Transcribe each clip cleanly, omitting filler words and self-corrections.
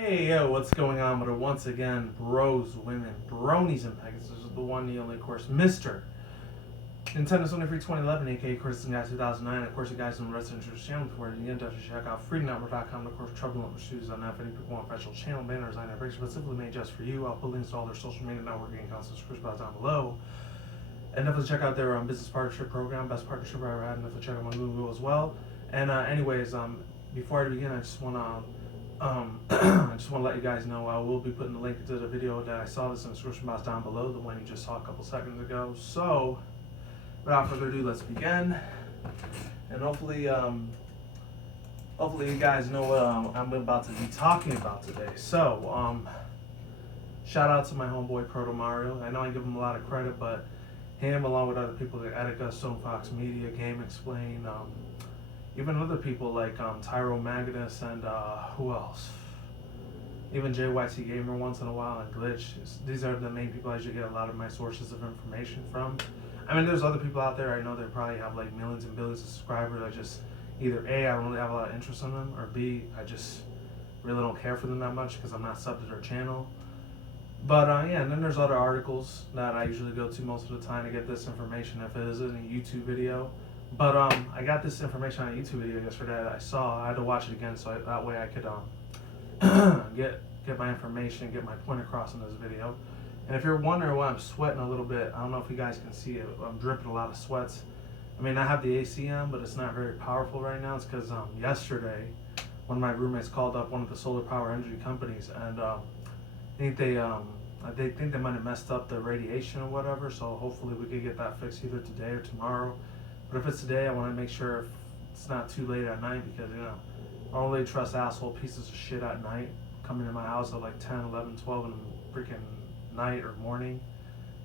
Hey, yo, what's going on with it? Once again, bros, women, bronies, and pegasisters. This is the one, the only, of course, Mr. Nintendo 23 2011, aka Chris Guy 2009. Of course, you guys on the Resident Interest channel before you get to check out freedomnetwork.com. Of course, Trouble Number Shoes on that. If any people want special channel banners, I have specifically made just for you. I'll put links to all their social media networking accounts and subscriptions down below. And definitely check out their business partnership program, best partnership I ever had, and definitely check out my Google as well. And anyways, before I begin, I just want to let you guys know I will be putting the link to the video that I saw this in the description box down below, the one you just saw a couple seconds ago. So, without further ado, let's begin. And hopefully you guys know what I'm about to be talking about today. So, shout out to my homeboy Proto Mario. I know I give him a lot of credit, but him along with other people like Attica, Stone Fox Media, Game Explain, even other people like Tyro Magnus and who else? Even JYT Gamer once in a while and Glitch. These are the main people I usually get a lot of my sources of information from. I mean, there's other people out there I know that probably have like millions and billions of subscribers. I just either A, I don't really have a lot of interest in them, or B, I just really don't care for them that much because I'm not subbed to their channel. But yeah, and then there's other articles that I usually go to most of the time to get this information if it isn't a YouTube video. But I got this information on a YouTube video yesterday that I saw. I had to watch it again so that way I could get my information, get my point across in this video. And if you're wondering why I'm sweating a little bit, I don't know if you guys can see it. I'm dripping a lot of sweats. I mean, I have the AC on, but it's not very powerful right now. It's because yesterday, one of my roommates called up one of the solar power energy companies, and I think they might have messed up the radiation or whatever. So hopefully we could get that fixed either today or tomorrow. But if it's today, I want to make sure it's not too late at night because, you know, I don't really trust asshole pieces of shit at night coming to my house at like 10, 11, 12 in the freaking night or morning.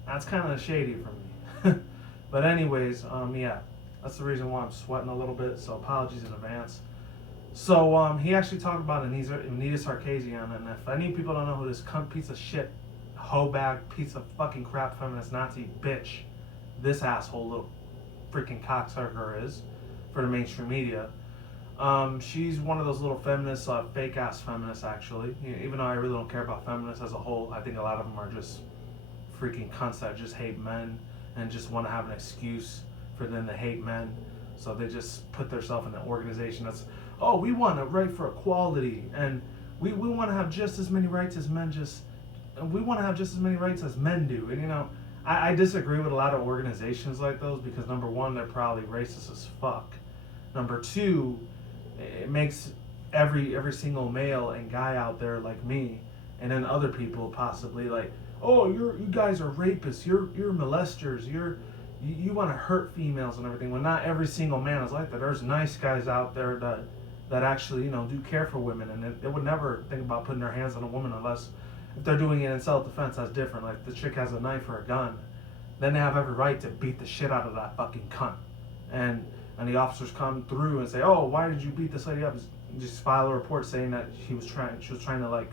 That's kind of shady for me. But anyways, yeah, that's the reason why I'm sweating a little bit, so apologies in advance. So he actually talked about Anita Sarkeesian, and if any people don't know who this cunt piece of shit, hoe bag, piece of fucking crap, feminist Nazi bitch, this asshole little freaking cocksucker is for the mainstream media. She's one of those little feminists, fake ass feminists actually. Even though I really don't care about feminists as a whole, I think a lot of them are just freaking cunts that just hate men and just want to have an excuse for them to hate men. So they just put themselves in an organization that's, oh, we want a right for equality, and we want to have just as many rights as men we want to have just as many rights as men do. And you know, I disagree with a lot of organizations like those because number one, they're probably racist as fuck. Number two, it makes every single male and guy out there like me, and then other people possibly like, oh, you guys are rapists, you're molesters, you want to hurt females and everything. Well, not every single man is like that. There's nice guys out there that actually, you know, do care for women, and they would never think about putting their hands on a woman unless if they're doing it in self-defense. That's different. Like the chick has a knife or a gun, then they have every right to beat the shit out of that fucking cunt. And the officers come through and say, oh, why did you beat this lady up? Just file a report saying that she was trying to like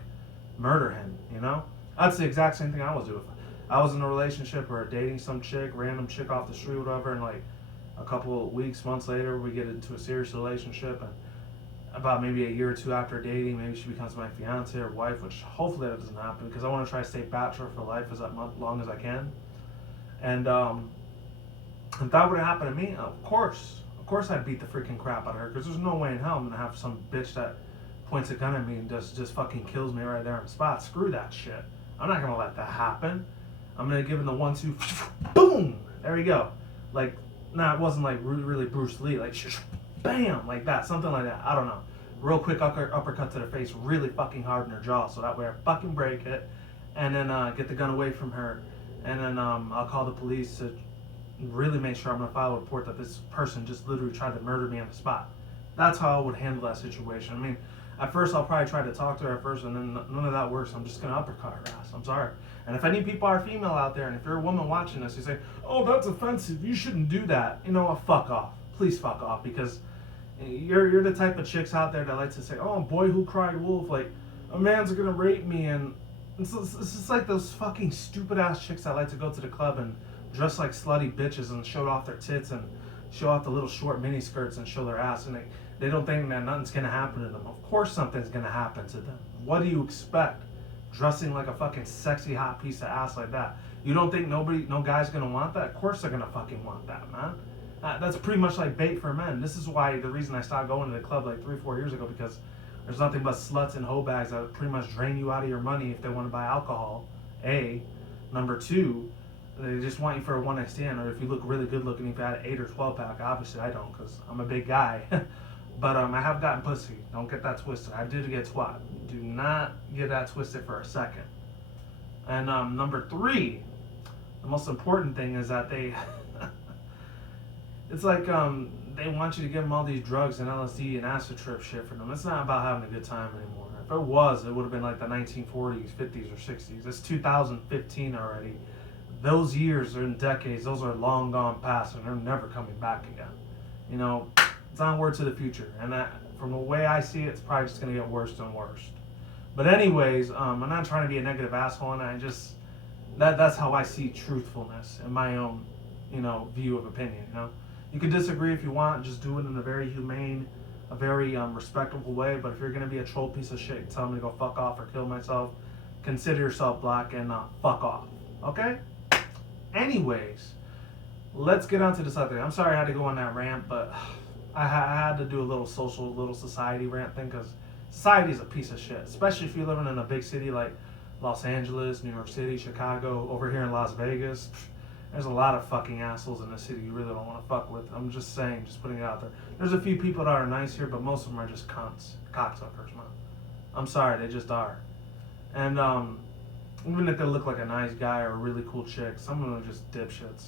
murder him, you know? That's the exact same thing I was doing. I was in a relationship or dating some chick, random chick off the street or whatever, and like a couple of weeks, months later, we get into a serious relationship, and about maybe a year or two after dating, maybe she becomes my fiance or wife, which hopefully that doesn't happen because I want to try to stay bachelor for life as long as I can. And if that would have happened to me, of course I'd beat the freaking crap out of her because there's no way in hell I'm gonna have some bitch that points a gun at me and just fucking kills me right there on the spot. Screw that shit. I'm not gonna let that happen. I'm gonna give him the 1-2, boom. There we go. Like, nah, it wasn't like really Bruce Lee, like bam, like that, something like that. I don't know. Real quick uppercut to the face, really fucking hard in her jaw, so that way I fucking break it, and then get the gun away from her, and then I'll call the police to really make sure I'm gonna file a report that this person just literally tried to murder me on the spot. That's how I would handle that situation. I mean, at first I'll probably try to talk to her at first, and then none of that works. I'm just gonna uppercut her ass. I'm sorry. And if any people are female out there, and if you're a woman watching this, you say, oh, that's offensive, you shouldn't do that. You know what, fuck off. Please fuck off, because you're the type of chicks out there that like to say, oh, boy who cried wolf, like, a man's gonna rape me, and it's just like those fucking stupid ass chicks that like to go to the club and dress like slutty bitches and show off their tits and show off the little short mini skirts and show their ass, and they don't think that nothing's gonna happen to them. Of course something's gonna happen to them. What do you expect? Dressing like a fucking sexy hot piece of ass like that. You don't think no guy's gonna want that? Of course they're gonna fucking want that, man. That's pretty much like bait for men. This is why the reason I stopped going to the club like 3-4 years ago, because there's nothing but sluts and hoe bags that pretty much drain you out of your money if they want to buy alcohol. A. Number two, they just want you for a one night stand, or if you look really good looking, if you had an 8 or 12 pack. Obviously I don't, because I'm a big guy. But I have gotten pussy. Don't get that twisted. I did get twat. Do not get that twisted for a second. And number three, the most important thing is that they it's like they want you to give them all these drugs and LSD and acid trip shit for them. It's not about having a good time anymore. If it was, it would have been like the 1940s, 50s, or 60s. It's 2015 already. Those years and decades, those are long gone past, and they're never coming back again. You know, it's onward to the future. And that, from the way I see it, it's probably just going to get worse and worse. But anyways, I'm not trying to be a negative asshole, and I just, that's how I see truthfulness in my own, view of opinion, You can disagree if you want, just do it in a very humane, a very respectable way. But if you're going to be a troll piece of shit and tell me to go fuck off or kill myself, consider yourself black and fuck off. Okay? Anyways, let's get on to this other thing. I'm sorry I had to go on that rant, but I had to do a little society rant thing, because society is a piece of shit, especially if you're living in a big city like Los Angeles, New York City, Chicago, over here in Las Vegas. There's a lot of fucking assholes in the city you really don't want to fuck with. I'm just saying, just putting it out there. There's a few people that are nice here, but most of them are just cunts, cocksuckers, man. I'm sorry, they just are. And even if they look like a nice guy or a really cool chick, some of them are just dipshits.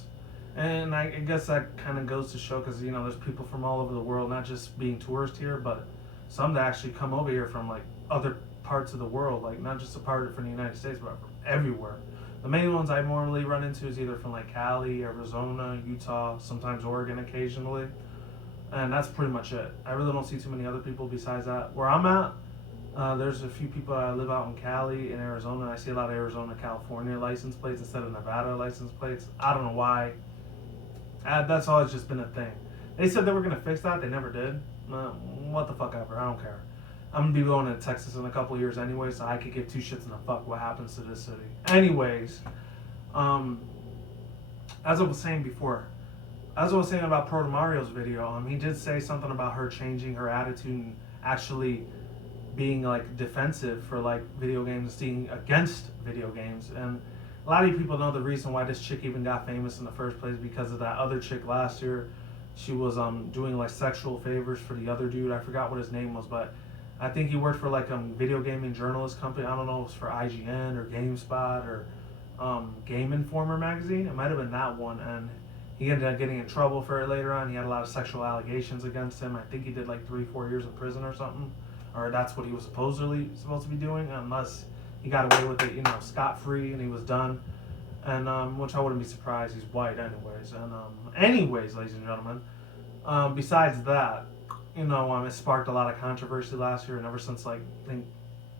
And I guess that kind of goes to show, because there's people from all over the world, not just being tourists here, but some that actually come over here from like other parts of the world, like not just a part from the United States, but from everywhere. The main ones I normally run into is either from like Cali, Arizona, Utah, sometimes Oregon occasionally. And that's pretty much it. I really don't see too many other people besides that. Where I'm at, there's a few people that live out in Cali and Arizona, and I see a lot of Arizona, California license plates instead of Nevada license plates. I don't know why. That's always just been a thing. They said they were going to fix that. They never did. What the fuck ever. I don't care. I'm going to be going to Texas in a couple of years anyway, so I could give two shits in the fuck what happens to this city. Anyways, as I was saying before, as I was saying about Proto Mario's video, he did say something about her changing her attitude and actually being like defensive for like video games, being against video games. And a lot of you people know the reason why this chick even got famous in the first place, because of that other chick last year. She was doing like sexual favors for the other dude. I forgot what his name was, but I think he worked for like a video gaming journalist company. I don't know if it was for IGN or GameSpot or Game Informer magazine. It might have been that one, and he ended up getting in trouble for it later on. He had a lot of sexual allegations against him. I think he did like 3-4 years in prison or something, or that's what he was supposed to be doing, unless he got away with it, scot-free, and he was done. And which I wouldn't be surprised. He's white anyways. And anyways, ladies and gentlemen, besides that, it sparked a lot of controversy last year, and ever since like I think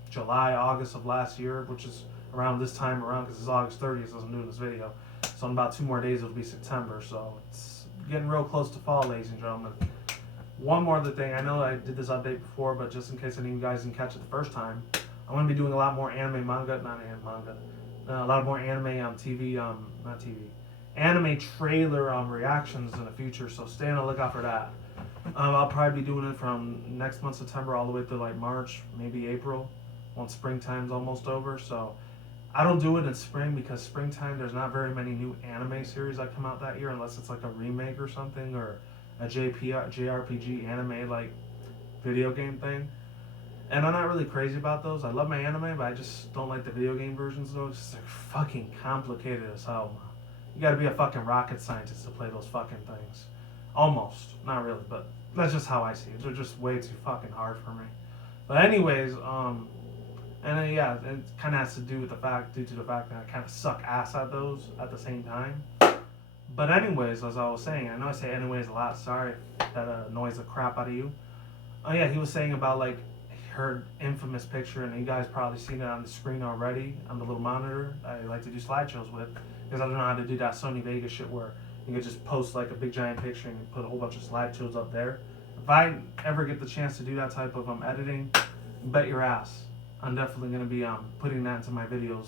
July, August of last year, which is around this time around, because it's August 30th as I'm doing this video. So in about 2 more days it'll be September. So it's getting real close to fall, ladies and gentlemen. One more other thing, I know I did this update before, but just in case any of you guys didn't catch it the first time, I'm going to be doing a lot more anime, manga, a lot more anime anime trailer reactions in the future, so stay on the lookout for that. I'll probably be doing it from next month, September, all the way through like March, maybe April, once springtime's almost over. So I don't do it in spring, because springtime there's not very many new anime series that come out that year, unless it's like a remake or something, or a JRPG anime like video game thing. And I'm not really crazy about those. I love my anime, but I just don't like the video game versions though. It's just like fucking complicated as hell, man. You gotta be a fucking rocket scientist to play those fucking things. Almost. Not really, but that's just how I see it. They're just way too fucking hard for me. But anyways, and then, yeah, it kind of has to do with the fact that I kind of suck ass at those at the same time. But anyways, as I was saying, I know I say anyways a lot. Sorry if that annoys the crap out of you. Oh yeah, he was saying about like her infamous picture, and you guys probably seen it on the screen already on the little monitor I like to do slideshows with, because I don't know how to do that Sony Vegas shit where you can just post like a big giant picture and put a whole bunch of slideshows up there. If I ever get the chance to do that type of editing, bet your ass I'm definitely going to be putting that into my videos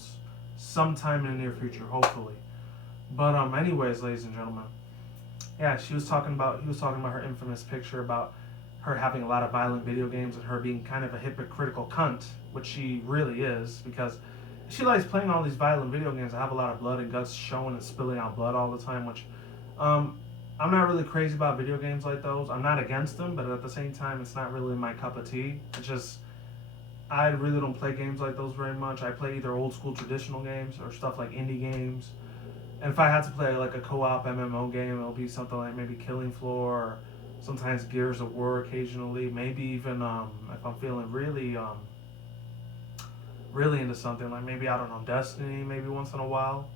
sometime in the near future, hopefully. But anyways, ladies and gentlemen, yeah, he was talking about her infamous picture about her having a lot of violent video games and her being kind of a hypocritical cunt, which she really is, because she likes playing all these violent video games that have a lot of blood and guts showing and spilling out blood all the time, which um, I'm not really crazy about video games like those. I'm not against them, but at the same time, it's not really my cup of tea. It's just, I really don't play games like those very much. I play either old school traditional games or stuff like indie games. And if I had to play like a co-op MMO game, it'll be something like maybe Killing Floor, or sometimes Gears of War occasionally. Maybe even if I'm feeling really into something, like maybe, I don't know, Destiny maybe once in a while.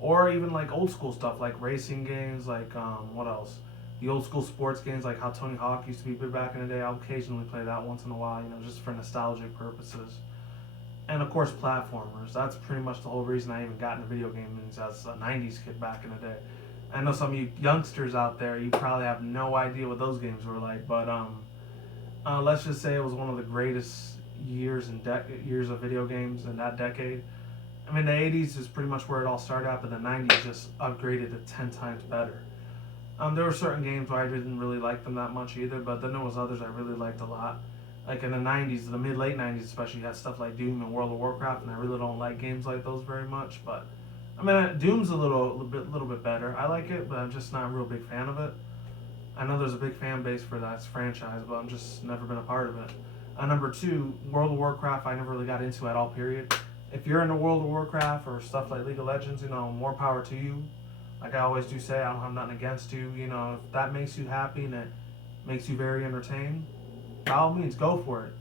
Or even like old school stuff like racing games, like what else? The old school sports games like how Tony Hawk used to be back in the day. I'll occasionally play that once in a while, just for nostalgic purposes. And of course, platformers. That's pretty much the whole reason I even got into video games as a 90s kid back in the day. I know some of you youngsters out there, you probably have no idea what those games were like, but let's just say it was one of the greatest years of video games in that decade. I mean, the 80s is pretty much where it all started out, but the 90s just upgraded it 10 times better. There were certain games where I didn't really like them that much either, but then there was others I really liked a lot. Like in the 90s, the mid-late 90s especially, you had stuff like Doom and World of Warcraft, and I really don't like games like those very much. But, I mean, Doom's a little bit better. I like it, but I'm just not a real big fan of it. I know there's a big fan base for that franchise, but I'm just never been a part of it. Number two, World of Warcraft, I never really got into at all, period. If you're into World of Warcraft or stuff like League of Legends, more power to you. Like I always do say, I don't have nothing against you. If that makes you happy and it makes you very entertained, by all means, go for it.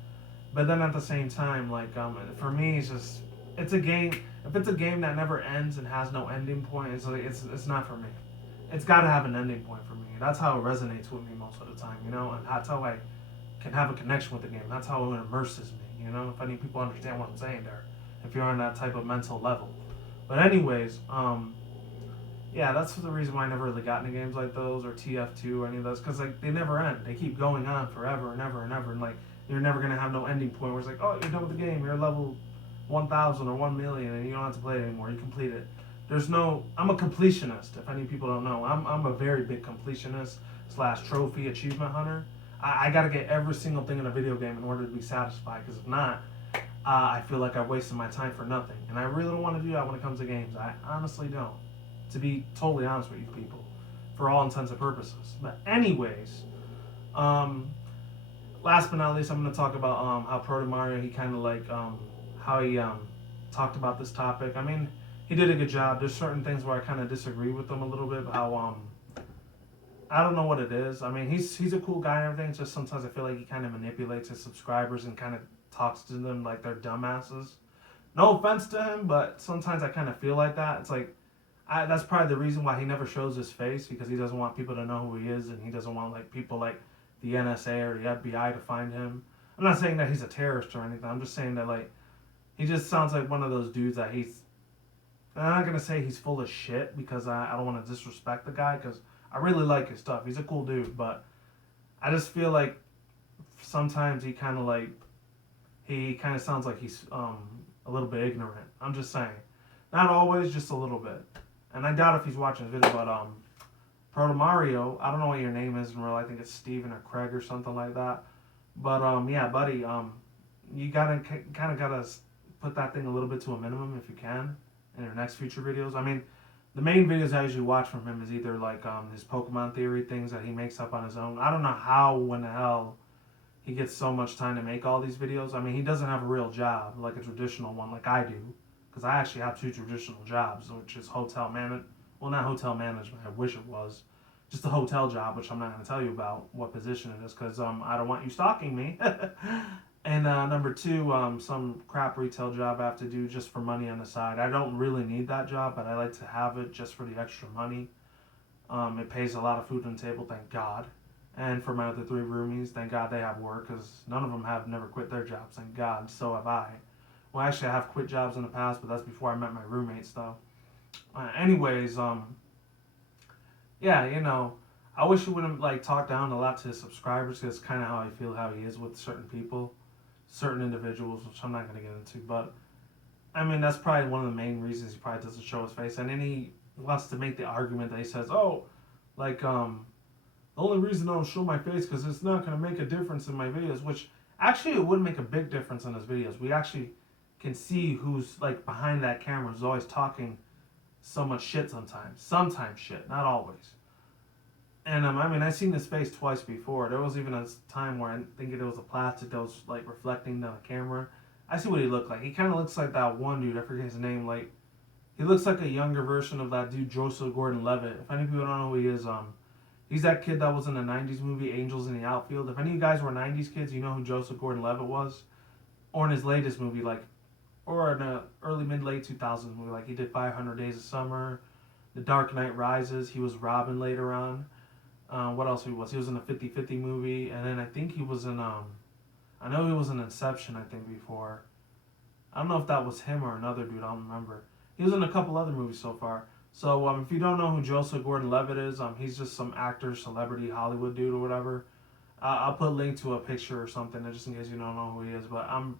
But then at the same time, like for me, it's a game. If it's a game that never ends and has no ending point, it's not for me. It's got to have an ending point for me. That's how it resonates with me most of the time, and that's how I can have a connection with the game. That's how it immerses me, if any people understand what I'm saying there. If you're on that type of mental level. But anyways, yeah, that's the reason why I never really got into games like those or TF2 or any of those, because like they never end. They keep going on forever and ever and ever, and like you're never gonna have no ending point where it's like, oh, you're done with the game, you're level 1,000 or 1,000,000, and you don't have to play it anymore. You complete it. I'm a completionist. If any people don't know, I'm a very big completionist / trophy achievement hunter. I gotta get every single thing in a video game in order to be satisfied, because if not, I feel like I've wasted my time for nothing. And I really don't want to do that when it comes to games. I honestly don't. To be totally honest with you people. For all intents and purposes. But anyways, last but not least, I'm going to talk about how Proto Mario, he kind of like, how he talked about this topic. I mean, he did a good job. There's certain things where I kind of disagree with him a little bit. How, I don't know what it is. I mean, he's a cool guy and everything. It's just sometimes I feel like he kind of manipulates his subscribers and kind of talks to them like they're dumbasses. No offense to him, but sometimes I kind of feel like that. It's like, that's probably the reason why he never shows his face, because he doesn't want people to know who he is, and he doesn't want like people like the NSA or the FBI to find him. I'm not saying that he's a terrorist or anything. I'm just saying that like he just sounds like one of those dudes that I'm not gonna say he's full of shit, because I don't want to disrespect the guy, because I really like his stuff. He's a cool dude, but I just feel like sometimes he kind of sounds like he's a little bit ignorant. I'm just saying. Not always, just a little bit. And I doubt if he's watching this video, but Proto Mario, I don't know what your name is in real. I think it's Steven or Craig or something like that. But yeah, buddy, you gotta put that thing a little bit to a minimum if you can in your next future videos. I mean, the main videos I usually watch from him is either like his Pokemon theory things that he makes up on his own. I don't know how in the hell he gets so much time to make all these videos. I mean, he doesn't have a real job like a traditional one like I do, because I actually have 2 traditional jobs, which is hotel management. Well, not hotel management. I wish it was. Just a hotel job, which I'm not going to tell you about what position it is, because I don't want you stalking me. And number 2, some crap retail job I have to do just for money on the side. I don't really need that job, but I like to have it just for the extra money. It pays a lot of food on the table, thank God. And for my other 3 roomies, thank God they have work, because none of them have never quit their jobs, thank God. So have I. Well, actually, I have quit jobs in the past, but that's before I met my roommates, though. Anyways, yeah, I wish he wouldn't like talk down a lot to his subscribers, because it's kind of how I feel how he is with certain people. certain individuals, which I'm not going to get into. But I mean, that's probably one of the main reasons he probably doesn't show his face. And then he wants to make the argument that he says, oh, like, the only reason I don't show my face because it's not going to make a difference in my videos, which actually it would make a big difference in his videos. We actually can see who's like behind that camera, who's always talking so much shit sometimes. Sometimes shit, not always. And I mean, I've seen his face twice before. There was even a time where I think it was a plastic that was like reflecting the camera. I see what he looked like. He kind of looks like that one dude. I forget his name. Like, he looks like a younger version of that dude, Joseph Gordon-Levitt. If any people don't know who he is, he's that kid that was in the '90s movie Angels in the Outfield. If any of you guys were '90s kids, you know who Joseph Gordon-Levitt was. Or in his latest movie, like, or in the early mid-late 2000s movie, like he did 500 Days of Summer, The Dark Knight Rises. He was Robin later on. What else he was? He was in a 50-50 movie, and then I think he was in I know he was in Inception, I think, before. I don't know if that was him or another dude, I don't remember. He was in a couple other movies so far. So if you don't know who Joseph Gordon-Levitt is, he's just some actor, celebrity, Hollywood dude or whatever. I'll put a link to a picture or something just in case you don't know who he is. But I'm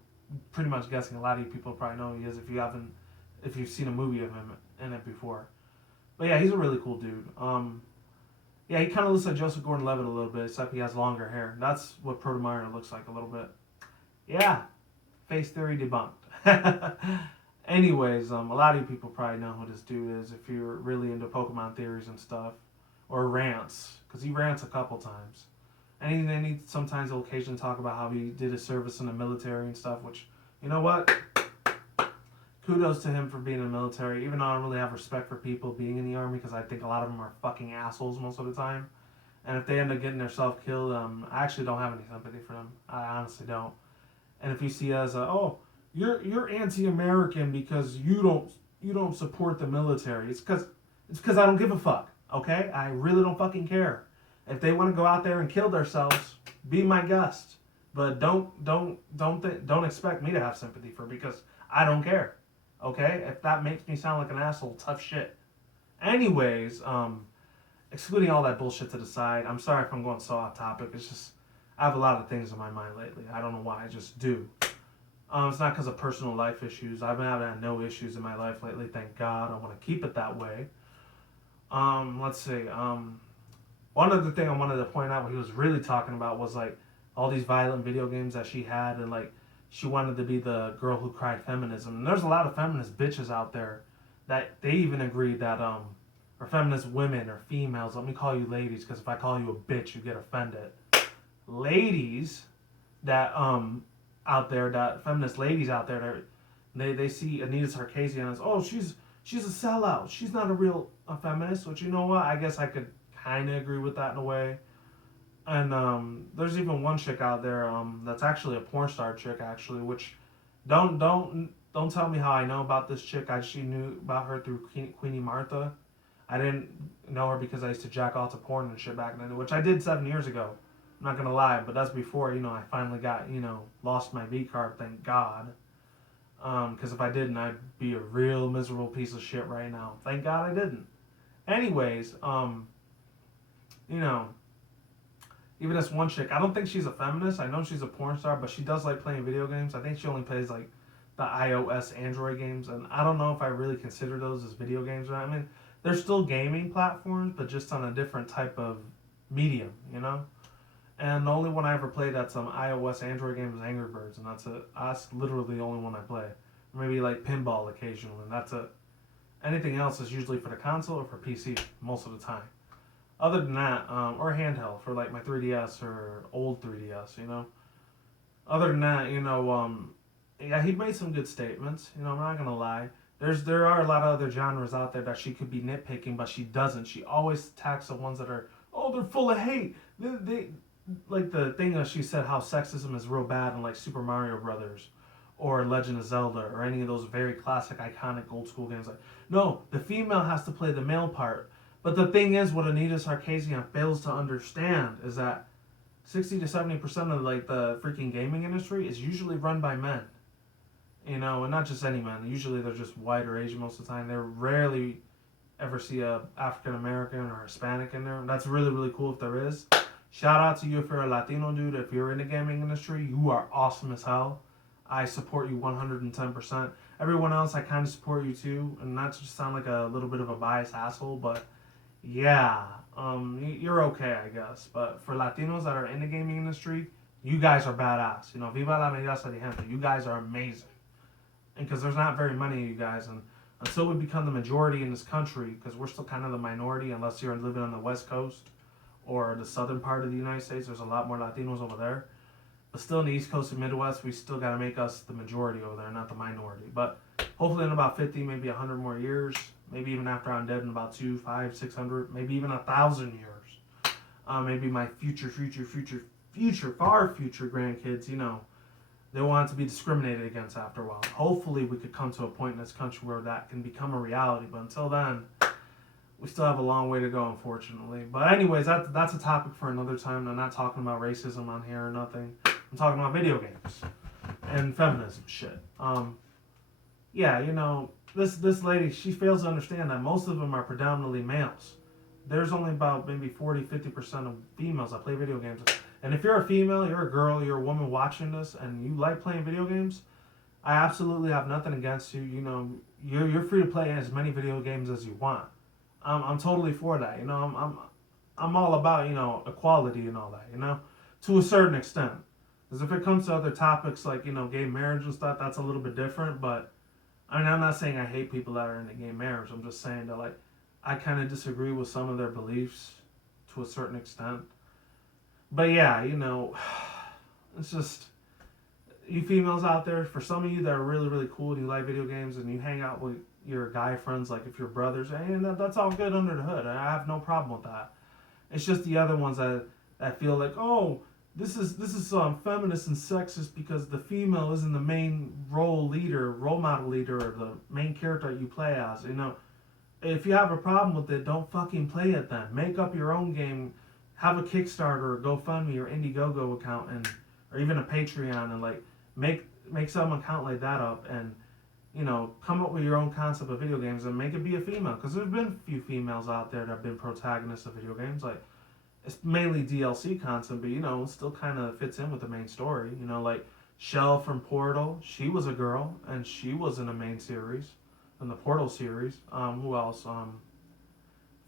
pretty much guessing a lot of you people probably know who he is if you've seen a movie of him in it before. But yeah, he's a really cool dude. Yeah, he kind of looks like Joseph Gordon-Levitt a little bit, except he has longer hair. That's what Proto Mario looks like a little bit. Yeah, face theory debunked. Anyways, a lot of you people probably know who this dude is if you're really into Pokemon theories and stuff. Or rants, because he rants a couple times. And he sometimes will occasionally talk about how he did his service in the military and stuff, which, you know what? Kudos to him for being in the military, even though I don't really have respect for people being in the army, because I think a lot of them are fucking assholes most of the time. And if they end up getting themselves killed, I actually don't have any sympathy for them. I honestly don't. And if you see as you're anti-American because you don't support the military, it's because I don't give a fuck. Okay, I really don't fucking care. If they want to go out there and kill themselves, be my guest. But don't expect me to have sympathy for, because I don't care. Okay, if that makes me sound like an asshole, tough shit. Anyways, excluding all that bullshit to the side, I'm sorry if I'm going so off topic. It's just I have a lot of things in my mind lately. I don't know why, I just do. It's not because of personal life issues. I've been having no issues in my life lately, thank God. I want to keep it that way. Let's see. One other thing I wanted to point out what he was really talking about was like all these violent video games that she had, and like she wanted to be the girl who cried feminism. And there's a lot of feminist bitches out there that they even agree that or feminist women or females. Let me call you ladies, because if I call you a bitch, you get offended. Ladies that out there, that feminist ladies out there, they see Anita Sarkeesian as, oh, she's a sellout. She's not a real feminist. Which, you know what? I guess I could kind of agree with that in a way. And there's even one chick out there that's actually a porn star chick, actually. Which don't tell me how I know about this chick. I actually knew about her through Queenie Martha. I didn't know her because I used to jack off to porn and shit back then, which I did 7 years ago. I'm not gonna lie, but that's before, I finally got, lost my V card, thank God. Because if I didn't, I'd be a real miserable piece of shit right now. Thank God I didn't. Anyways, even this one chick, I don't think she's a feminist. I know she's a porn star, but she does like playing video games. I think she only plays like the iOS, Android games, and I don't know if I really consider those as video games. I mean, they're still gaming platforms, but just on a different type of medium, And the only one I ever played that's iOS, Android game was Angry Birds, and that's it. That's literally the only one I play. Maybe like pinball occasionally, and that's it. Anything else is usually for the console or for PC most of the time. Other than that, or handheld for like my 3DS or old 3DS, Other than that, yeah, he made some good statements. I'm not gonna lie. There are a lot of other genres out there that she could be nitpicking, but she doesn't. She always attacks the ones that are, they're full of hate. They like the thing that she said how sexism is real bad in like Super Mario Brothers or Legend of Zelda or any of those very classic, iconic old school games. Like, no, the female has to play the male part. But the thing is, what Anita Sarkeesian fails to understand is that 60 to 70% of like the freaking gaming industry is usually run by men. And not just any men. Usually they're just white or Asian most of the time. They rarely ever see a African American or Hispanic in there. That's really, really cool if there is. Shout out to you if you're a Latino dude. If you're in the gaming industry, you are awesome as hell. I support you 110%. Everyone else, I kind of support you too. And not to just sound like a little bit of a biased asshole, but yeah, you're okay, I guess. But for Latinos that are in the gaming industry, you guys are badass. You know, viva la belleza de gente. You guys are amazing. And because there's not very many of you guys, and until we become the majority in this country, because we're still kind of the minority, unless you're living on the West Coast or the southern part of the United States, there's a lot more Latinos over there. But still in the East Coast and Midwest, we still got to make us the majority over there, not the minority. But hopefully in about 50, maybe 100 more years, maybe even after I'm dead in about 2, 5, 600, maybe even 1,000 years, maybe my future, far future grandkids, you know, they want to be discriminated against after a while. Hopefully we could come to a point in this country where that can become a reality. But until then, we still have a long way to go, unfortunately. But anyways, that's a topic for another time. I'm not talking about racism on here or nothing. I'm talking about video games and feminism shit. Yeah, you know, this lady, she fails to understand that most of them are predominantly males. There's only about maybe 40-50% of females that play video games. And if you're a female, you're a girl, you're a woman watching this, and you like playing video games, I absolutely have nothing against you. You know, you're free to play as many video games as you want. I'm totally for that. You know, I'm all about, you know, equality and all that. You know, to a certain extent. Because if it comes to other topics like, you know, gay marriage and stuff, that's a little bit different. But I mean, I'm not saying I hate people that are in the gay marriage. I'm just saying that, like, I kind of disagree with some of their beliefs to a certain extent. But yeah, you know, it's just, you females out there, for some of you that are really, really cool and you like video games and you hang out with your guy friends, like if you're brothers, and that's all good under the hood. I have no problem with that. It's just the other ones that feel like, oh, this is feminist and sexist because the female isn't the main role model leader, or the main character that you play as. You know, if you have a problem with it, don't fucking play it then. Make up your own game. Have a Kickstarter or GoFundMe or Indiegogo account, and or even a Patreon, and like make some account like that up, and you know, come up with your own concept of video games and make it be a female. Because there's been a few females out there that have been protagonists of video games. Like, it's mainly DLC content, but you know, it still kind of fits in with the main story. You know, like Shell from Portal, she was a girl and she was in the main series, in the Portal series. Who else?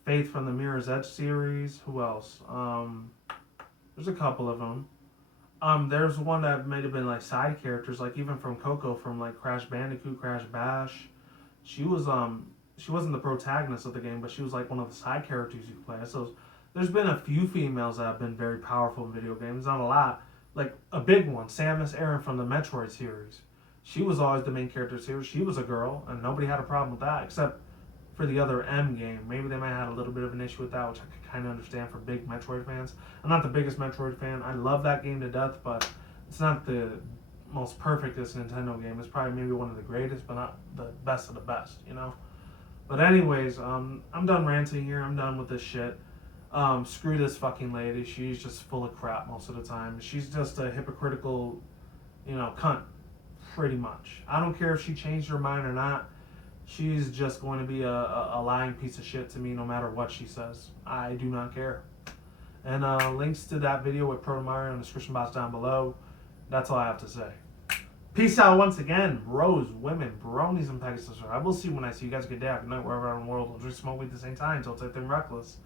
Faith from the Mirror's Edge series. Who else? There's a couple of them. There's one that might have been like side characters, like even from Coco, from like Crash Bandicoot, Crash Bash. She wasn't the protagonist of the game, but she was like one of the side characters you could play. So there's been a few females that have been very powerful in video games, not a lot. Like a big one, Samus Aran from the Metroid series. She was always the main character of the series. She was a girl, and nobody had a problem with that, except for the other M game. Maybe they might have had a little bit of an issue with that, which I could kind of understand for big Metroid fans. I'm not the biggest Metroid fan. I love that game to death, but it's not the most perfectest Nintendo game. It's probably maybe one of the greatest, but not the best of the best, you know? But anyways, I'm done ranting here. I'm done with this shit. Screw this fucking lady. She's just full of crap most of the time. She's just a hypocritical, you know, cunt, pretty much. I don't care if she changed her mind or not. She's just going to be a lying piece of shit to me no matter what she says. I do not care. And links to that video with Proto Mario in the description box down below. That's all I have to say. Peace out once again, bros, women, bronies, and pegasisters. I will see you when I see you guys. Good day, good night, wherever in the world. We'll drink, smoke weed at the same time until it's anything reckless.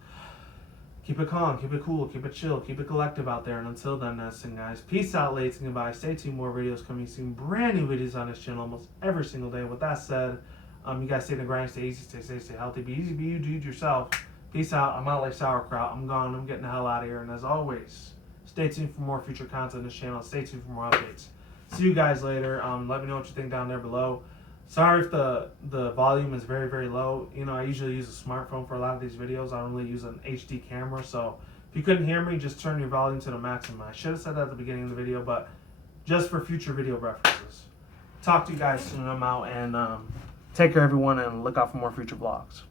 Keep it calm, keep it cool, keep it chill, keep it collective out there. And until then, that's it, guys. Peace out, ladies, and goodbye. Stay tuned, more videos coming soon. Brand new videos on this channel almost every single day. With that said, you guys stay in the grind, stay easy, stay safe, stay healthy, be easy, be you, do it yourself. Peace out. I'm out like sauerkraut. I'm gone. I'm getting the hell out of here. And as always, stay tuned for more future content on this channel. Stay tuned for more updates. See you guys later. Let me know what you think down there below. Sorry if the volume is very, very low. You know, I usually use a smartphone for a lot of these videos. I don't really use an HD camera. So if you couldn't hear me, just turn your volume to the maximum. I should have said that at the beginning of the video, but just for future video references. Talk to you guys soon. I'm out, and take care, everyone, and look out for more future vlogs.